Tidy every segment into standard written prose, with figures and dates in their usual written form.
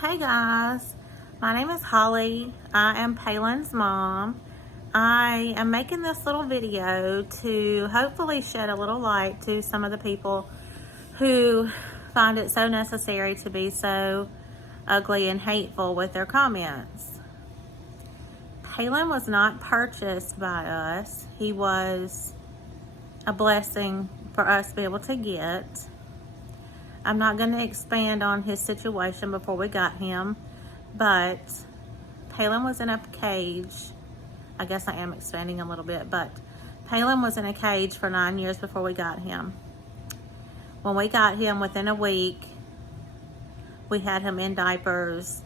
Hey guys, my name is Holly. I am Paylin's mom. I am making this little video to hopefully shed a little light to some of the people who find it so necessary to be so ugly and hateful with their comments. Paylin was not purchased by us. He was a blessing for us to be able to get. I'm not going to expand on his situation before we got him, but Paylin was in a cage. I guess I am expanding a little bit, but Paylin was in a cage for 9 years before we got him. When we got him, within a week, we had him in diapers.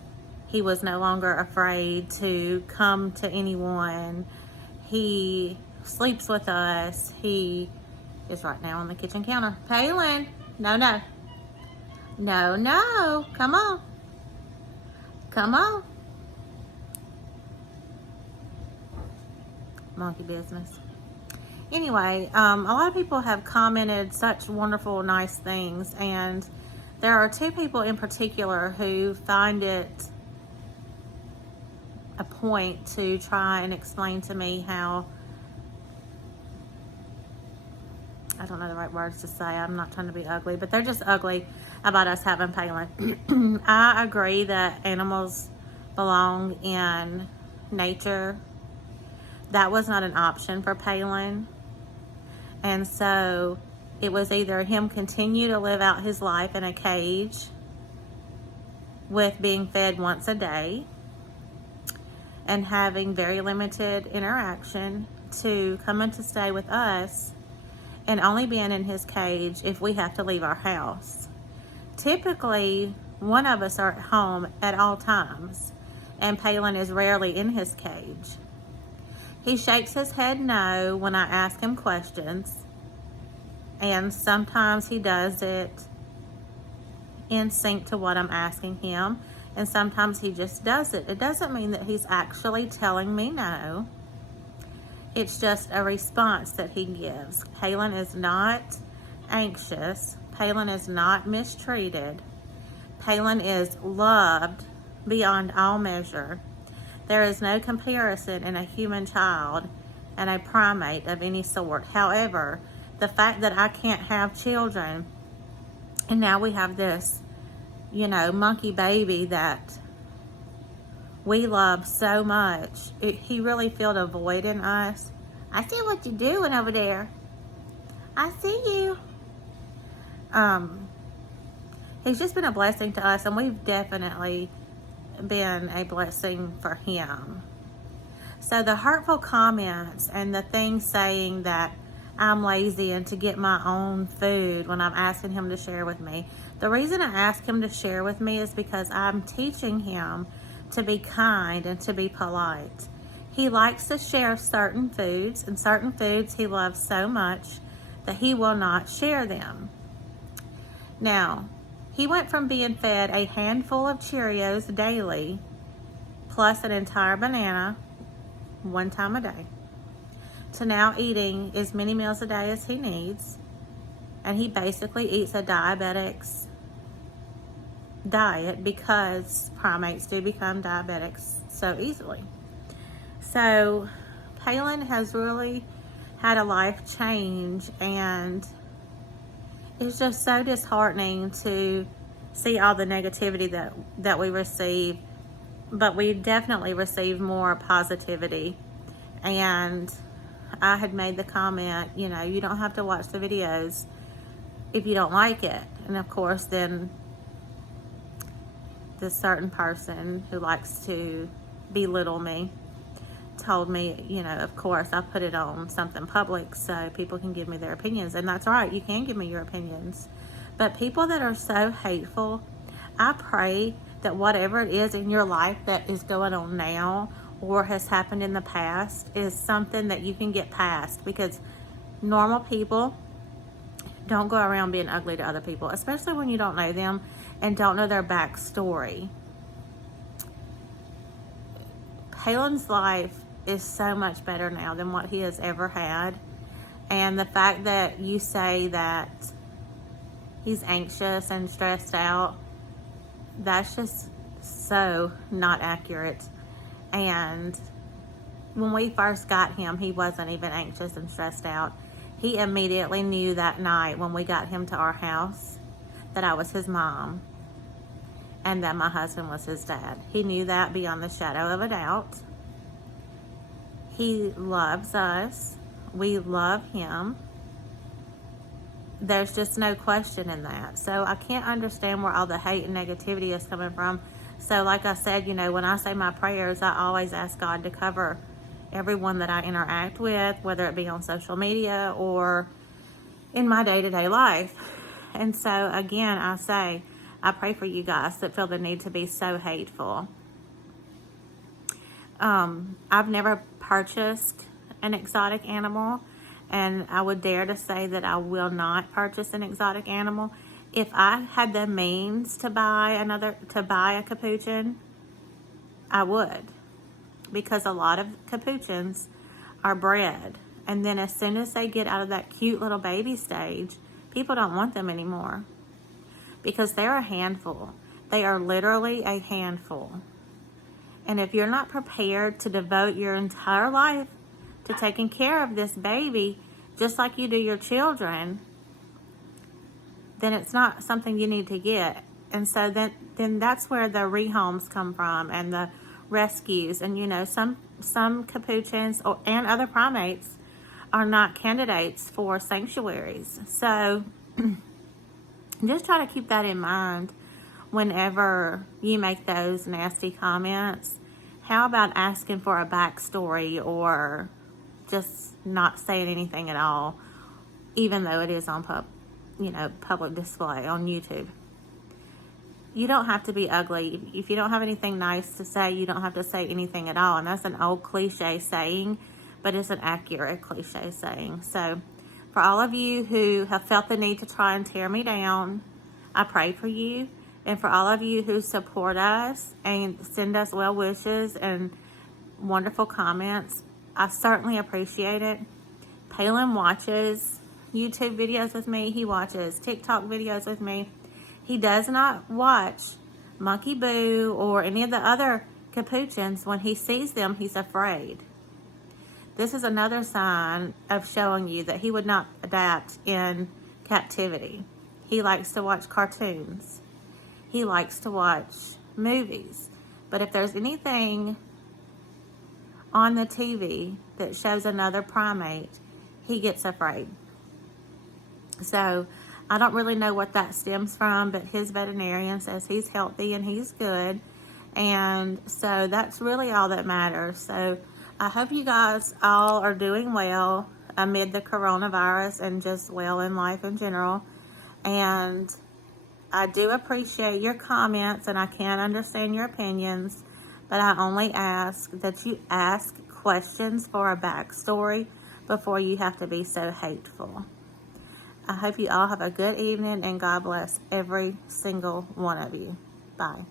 He was no longer afraid to come to anyone. He sleeps with us. He is right now on the kitchen counter. Paylin, no. No, come on. Monkey business. Anyway, a lot of people have commented such wonderful, nice things, and there are two people in particular who find it a point to try and explain to me how, I don't know the right words to say, I'm not trying to be ugly, but they're just ugly about us having Paylin. I agree that animals belong in nature. That was not an option for Paylin. And so it was either him continue to live out his life in a cage with being fed once a day and having very limited interaction, to coming to stay with us and only being in his cage if we have to leave our house. Typically, one of us are at home at all times, and Paylin is rarely in his cage. He shakes his head no when I ask him questions, and sometimes he does it in sync to what I'm asking him, and sometimes he just does it. It doesn't mean that he's actually telling me no. It's just a response that he gives. Paylin is not anxious. Paylin is not mistreated. Paylin is loved beyond all measure. There is no comparison in a human child and a primate of any sort. However, the fact that I can't have children, and now we have this, monkey baby that we love so much, he really filled a void in us. I see what you're doing over there. I see you. He's just been a blessing to us, and we've definitely been a blessing for him. So the hurtful comments and the things saying that I'm lazy and to get my own food when I'm asking him to share with me. The reason I ask him to share with me is because I'm teaching him to be kind and to be polite. He likes to share certain foods, and certain foods he loves so much that he will not share them. Now, he went from being fed a handful of Cheerios daily, plus an entire banana, one time a day, to now eating as many meals a day as he needs. And he basically eats a diabetic's diet, because primates do become diabetics so easily. So Paylin has really had a life change, and it's just so disheartening to see all the negativity that we receive, but we definitely receive more positivity. And I had made the comment, you don't have to watch the videos if you don't like it. And of course, then this certain person who likes to belittle me told me, of course, I put it on something public so people can give me their opinions. And that's right, you can give me your opinions. But people that are so hateful, I pray that whatever it is in your life that is going on now or has happened in the past is something that you can get past, because normal people don't go around being ugly to other people, especially when you don't know them and don't know their backstory. Paylin's life is so much better now than what he has ever had. And the fact that you say that he's anxious and stressed out, that's just so not accurate. And when we first got him, he wasn't even anxious and stressed out. He immediately knew that night when we got him to our house that I was his mom and that my husband was his dad. He knew that beyond the shadow of a doubt. He loves us. We love him. There's just no question in that. So I can't understand where all the hate and negativity is coming from. So like I said, you know, when I say my prayers, I always ask God to cover everyone that I interact with, whether it be on social media or in my day-to-day life. And so again, I say, I pray for you guys that feel the need to be so hateful. I've never purchased an exotic animal, and I would dare to say that I will not purchase an exotic animal. If I had the means to buy a capuchin, I would, because a lot of capuchins are bred, and then as soon as they get out of that cute little baby stage, people don't want them anymore because they're a handful. They are literally a handful. And if you're not prepared to devote your entire life to taking care of this baby, just like you do your children, then it's not something you need to get. And so then that's where the rehomes come from and the rescues. And you know, some capuchins and other primates are not candidates for sanctuaries. So just try to keep that in mind whenever you make those nasty comments. How about asking for a backstory, or just not saying anything at all, even though it is on public display on YouTube? You don't have to be ugly. If you don't have anything nice to say, you don't have to say anything at all. And that's an old cliche saying, but it's an accurate cliche saying. So for all of you who have felt the need to try and tear me down, I pray for you. And for all of you who support us and send us well wishes and wonderful comments, I certainly appreciate it. Paylin watches YouTube videos with me. He watches TikTok videos with me. He does not watch Monkey Boo or any of the other capuchins. When he sees them, he's afraid. This is another sign of showing you that he would not adapt in captivity. He likes to watch cartoons. He likes to watch movies. But if there's anything on the TV that shows another primate, he gets afraid. So I don't really know what that stems from, but his veterinarian says he's healthy and he's good. And so that's really all that matters. So I hope you guys all are doing well amid the coronavirus and just well in life in general. And I do appreciate your comments, and I can understand your opinions, but I only ask that you ask questions for a backstory before you have to be so hateful. I hope you all have a good evening, and God bless every single one of you. Bye.